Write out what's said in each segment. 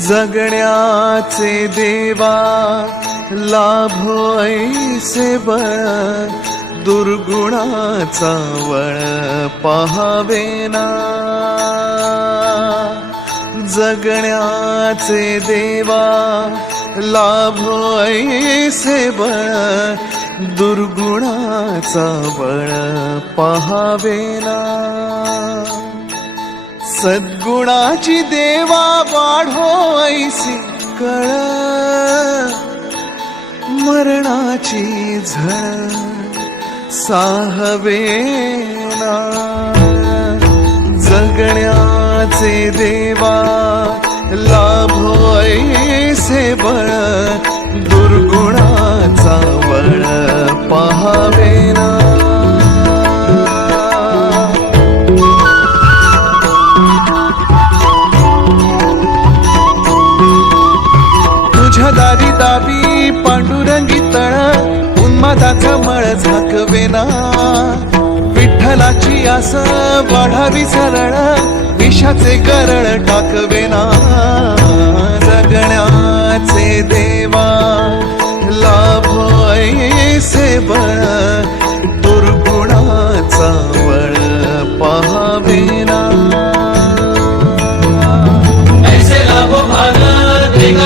जगण्याचे देवा लाभो ऐसे बळ दुर्गुणाचा वळ पहावे ना. जगण्याचे देवा लाभो ऐसे बळ दुर्गुणाचा बळ पहावे ना. सद्गुणाची देवा वाढो ऐसी कळ. मरणाची झळ साहवेना जगण्याचे देवा लाभो ऐसे बळ. दुर्गुणाचा बळ पहावे तुझ्या दाबी पांडुरंगी तळ उन्मादाचा मळ झाकवेना विठ्ठलाची आस वाढावी सरळ विषाचे गरळ टाकवेना जगण्याचे देवा लाभो बळ दुर्गुणाचा वळ पाहावेना ऐसे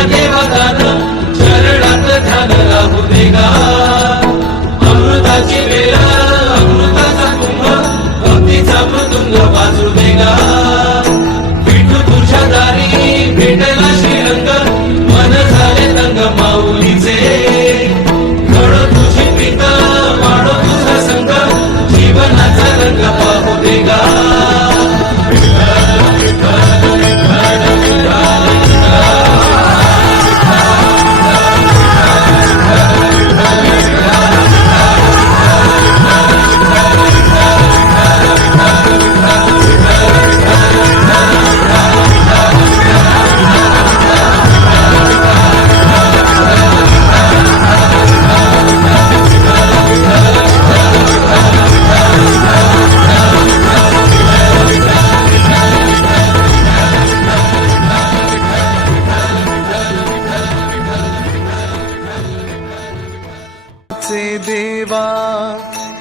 देवा अमृताची वेळ अमृताचा कुंभ भक्तीचा मृदुंग वाजू देगा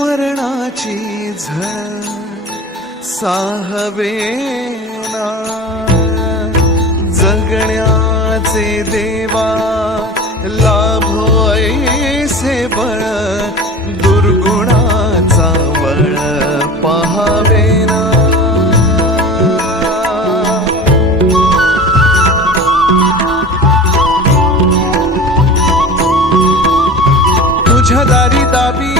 मरणाची झळ साहवेना जगण्याचे देवा लाभो ऐसे बळ दुर्गुणाचा बळ पहावेना तुझ्या दारी दाबी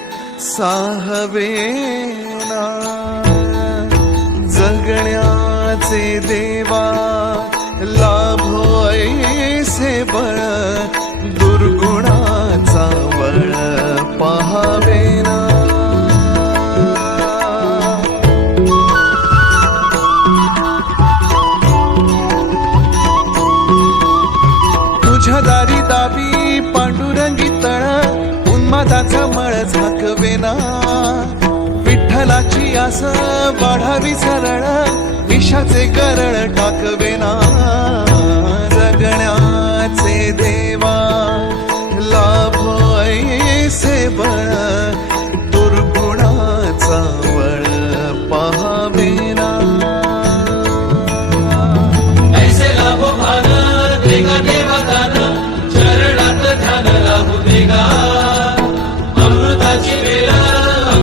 साहवेना जगण्याचे देवा लाभो ऐसे बळ दुर्गुणाचा बळ पहावे तुझ्या दारी दाबी विठ्ठलाची आस वाढावी सरळ विषाचे करळ टाकवेना जगण्याचे देवा लाभ ऐसे बळ.